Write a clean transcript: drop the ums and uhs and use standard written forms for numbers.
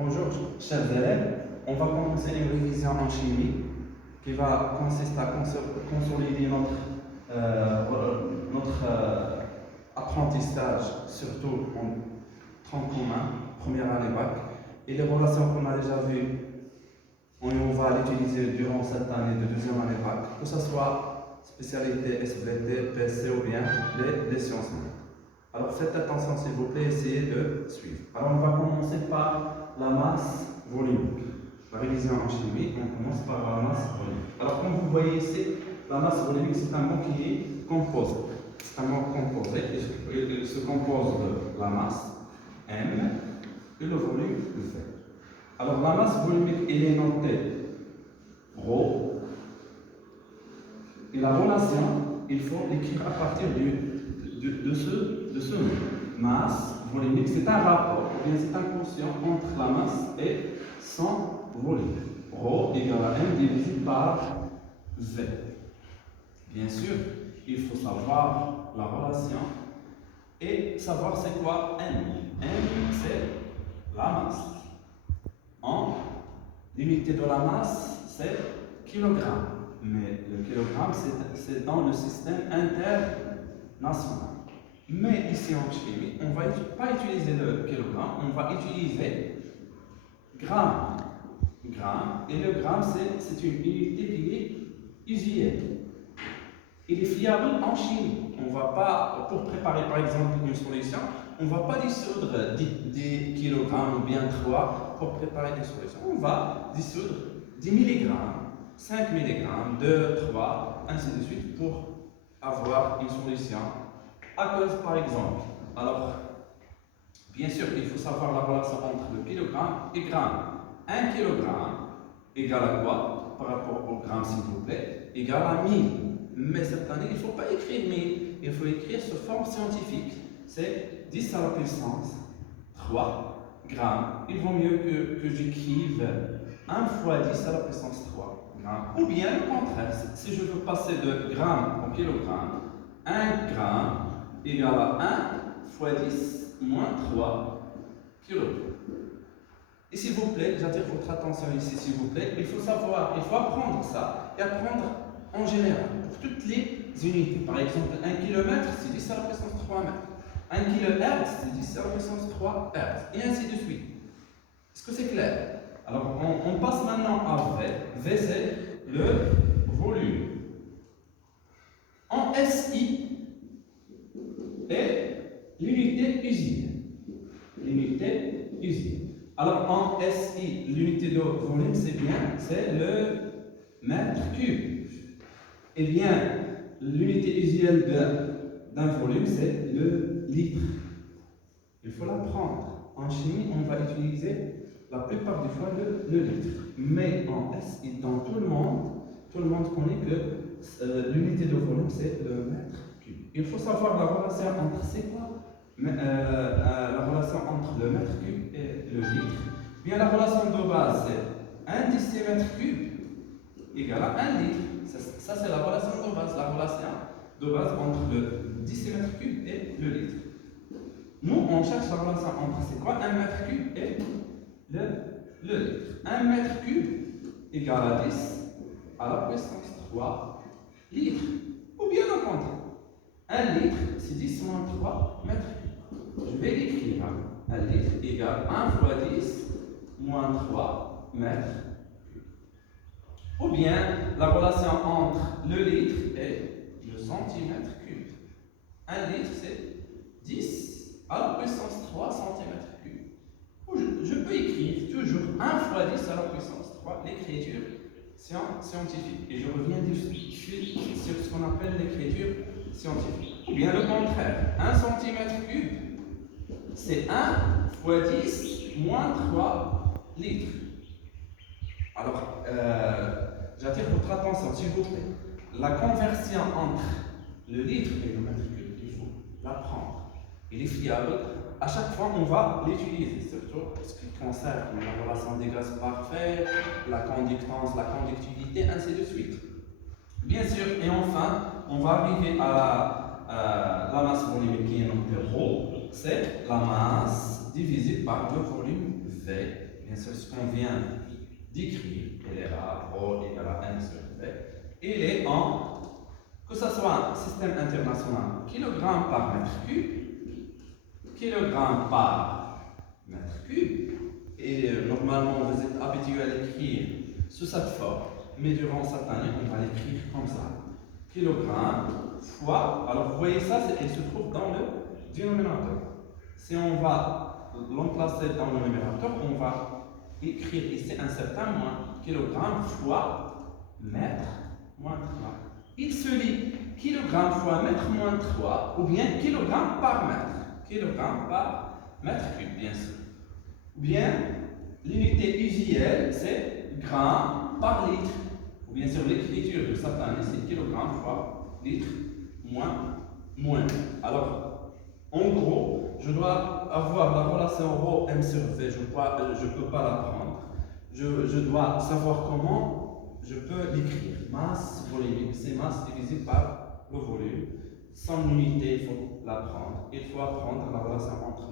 Bonjour, chers élèves. On va commencer une révision en chimie qui va consister à consolider notre apprentissage, surtout en tronc commun, première année bac, et les relations qu'on a déjà vues, on va l'utiliser durant cette année de deuxième année bac, que ce soit spécialité SVT, PC ou bien les sciences. Alors faites attention s'il vous plaît, essayez de suivre. Alors on va commencer par la masse volumique. La révision en chimie, on commence par la masse volumique. Alors comme vous voyez ici, la masse volumique c'est un mot qui est composé. C'est un mot composé, il se compose de la masse M et le volume V. Alors la masse volumique, elle est notée ρ. Et la relation, il faut l'écrire à partir de ce mot. Masse volumique, c'est un rapport, ou bien c'est un quotient entre la masse et son volume. Ρ égale à M divisé par V. Bien sûr, il faut savoir la relation et savoir c'est quoi M. M, c'est la masse. En l'unité de la masse, c'est kilogramme. Mais le kilogramme, c'est dans le système international. Mais ici en chimie, on ne va pas utiliser le kilogramme, on va utiliser gramme. Gramme, et le gramme, c'est une unité qui est usuelle. Il est fiable en chimie. On va pas, pour préparer par exemple une solution, on ne va pas dissoudre 10 kg ou bien 3 pour préparer une solution. On va dissoudre 10 mg, 5 mg, 2, 3, ainsi de suite pour avoir une solution aqueuse par exemple. Alors, bien sûr, il faut savoir la relation entre le kilogramme et gramme. 1 kg égale à quoi par rapport au gramme s'il vous plaît? Égale à 1000. Mais cette année, il ne faut pas écrire 1000, il faut écrire sous forme scientifique. C'est 10 à la puissance 3 grammes. Il vaut mieux que j'écrive 1 fois 10 à la puissance 3 grammes. Ou bien le contraire, si je veux passer de gramme au kilogramme, 1 gramme égale à 1 fois 10 moins 3 kilogrammes. Et s'il vous plaît, j'attire votre attention ici, s'il vous plaît, il faut savoir, il faut apprendre ça et apprendre en général, pour toutes les unités. Par exemple, 1 km, c'est 10 à la puissance 3 mètres. 1 kHz, c'est 10 à la puissance 3 Hz. Et ainsi de suite. Est-ce que c'est clair? Alors, on passe maintenant à V. V, c'est le volume. En SI est l'unité usine. L'unité usine. Alors, en SI, l'unité de volume, c'est le mètre cube. Eh bien, l'unité usuelle d'un volume, c'est le litre. Il faut l'apprendre. En chimie, on va utiliser la plupart du fois le litre. Mais en SI, dans tout le monde connaît que l'unité de volume, c'est le mètre cube. Il faut savoir la relation entre c'est quoi la relation entre le mètre cube et le litre. Bien, la relation de base, c'est 1 décimètre cube égale à 1 litre. Ça, c'est la relation de base. La relation de base entre le décimètre cube et le litre. Nous, on cherche la relation entre c'est quoi 1 mètre cube et le litre. 1 mètre cube égale à 10 à la puissance 3 litres. Ou bien au contraire. 1 litre, c'est 10 moins 3 mètres cubes. Je vais l'écrire. 1 litre égale 1 fois 10 moins 3 mètres cubes. Ou bien la relation entre le litre et le centimètre cube. 1 litre, c'est 10 à la puissance 3 centimètres cubes. Ou je peux écrire toujours 1 fois 10 à la puissance 3, l'écriture scientifique. Et je reviens sur ce qu'on appelle l'écriture scientifique. Ou bien le contraire. 1 centimètre cube, c'est 1 fois 10 moins 3 litres. Alors, j'attire votre attention, s'il vous plaît. La conversion entre le litre et le mètre cube, il faut l'apprendre. Il est fiable. À chaque fois, on va l'utiliser, surtout ce qui concerne la relation des gaz parfaits, la conductance, la conductivité, ainsi de suite. Bien sûr, et enfin, on va arriver à la masse volumique qui est notée ρ, c'est la masse divisée par le volume V. Bien ce qu'on vient d'écrire, LRA, rho égale à M sur V, il est en, que ce soit un système international, kilogramme par mètre cube, kilogramme par mètre cube, et normalement vous êtes habitué à l'écrire sous cette forme, mais durant cette année, on va l'écrire comme ça. Kilogramme fois, alors vous voyez ça, il se trouve dans le dénominateur. Si on va l'emplacer dans le numérateur, on va écrire ici un certain moins, kilogramme fois mètre moins 3. Il se lit kilogramme fois mètre moins 3, ou bien kilogramme par mètre. Kilogramme par mètre cube, bien sûr. Ou bien, l'unité usuelle, c'est gramme par litre. Ou bien sur l'écriture de cette année, c'est kilogramme fois litre moins. Alors, en gros, je dois avoir la relation rho m sur v, je ne peux pas la prendre. Je dois savoir comment je peux l'écrire. Masse volumique, c'est masse divisée par le volume. Son unité, il faut la prendre. Il faut apprendre la relation entre